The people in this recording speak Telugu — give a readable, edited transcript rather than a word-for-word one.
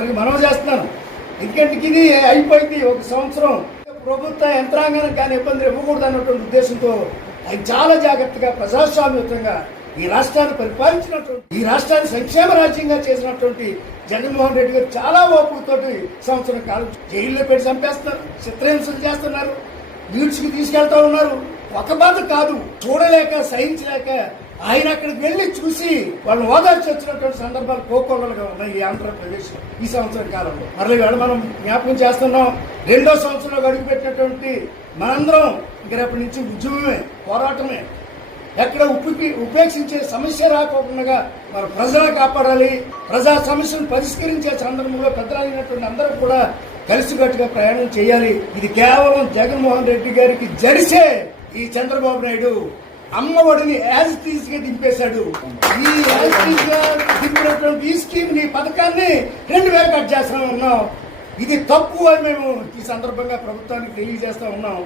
మనం చేస్తున్నాను. ఎందుకంటే ఇది అయిపోయింది. ఒక సంవత్సరం ప్రభుత్వ యంత్రాంగానికి కానీ ఇబ్బంది ఇవ్వకూడదు అన్నటువంటి ఉద్దేశంతో ఆయన చాలా జాగ్రత్తగా ప్రజాస్వామ్యుతంగా ఈ రాష్ట్రాన్ని పరిపాలించినటువంటి, ఈ రాష్ట్రాన్ని సంక్షేమ రాజ్యంగా చేసినటువంటి జగన్మోహన్ రెడ్డి గారు చాలా ఓపికతోటి సంవత్సరం కాలం జైల్లో పెట్టి చంపేస్తున్నారు, చిత్రహింసలు చేస్తున్నారు, లీడ్స్కి తీసుకెళ్తా ఉన్నారు. ఒక బాధ కాదు, చూడలేక సహించలేక ఆయన అక్కడికి వెళ్లి చూసి వాళ్ళని ఓదార్చి వచ్చినటువంటి సందర్భాలు కోకొల్లలుగా ఉన్నాయి ఈ ఆంధ్రప్రదేశ్ ఈ సంవత్సరం కాలంలో. మరలా ఇవాళ మనం జ్ఞాపకం చేస్తున్నాం. 2వ సంవత్సరంలో అడుగుపెట్టినటువంటి మనందరం ఇంకా రేపటి నుంచి ఉద్యమమే, పోరాటమే. ఎక్కడ ఉపేక్షించే సమస్య రాకుండా మన ప్రజలను కాపాడాలి. ప్రజా సమస్యను పరిష్కరించే సందర్భంలో పెద్దలైనటువంటి అందరూ కూడా కలిసికట్టుగా ప్రయాణం చేయాలి. ఇది కేవలం జగన్మోహన్ రెడ్డి గారికి జడిసే ఈ చంద్రబాబు నాయుడు అమ్మఒడిని యాజ్ టీజ్ గా దింపేశాడు. ఈ యాజ్ టీజ్ గా దింపినటువంటి ఈ స్కీమ్ ని పథకాన్ని 2000 కట్ చేస్తా ఉన్నాం. ఇది తప్పు అని మేము ఈ సందర్భంగా ప్రభుత్వానికి తెలియజేస్తా ఉన్నాం.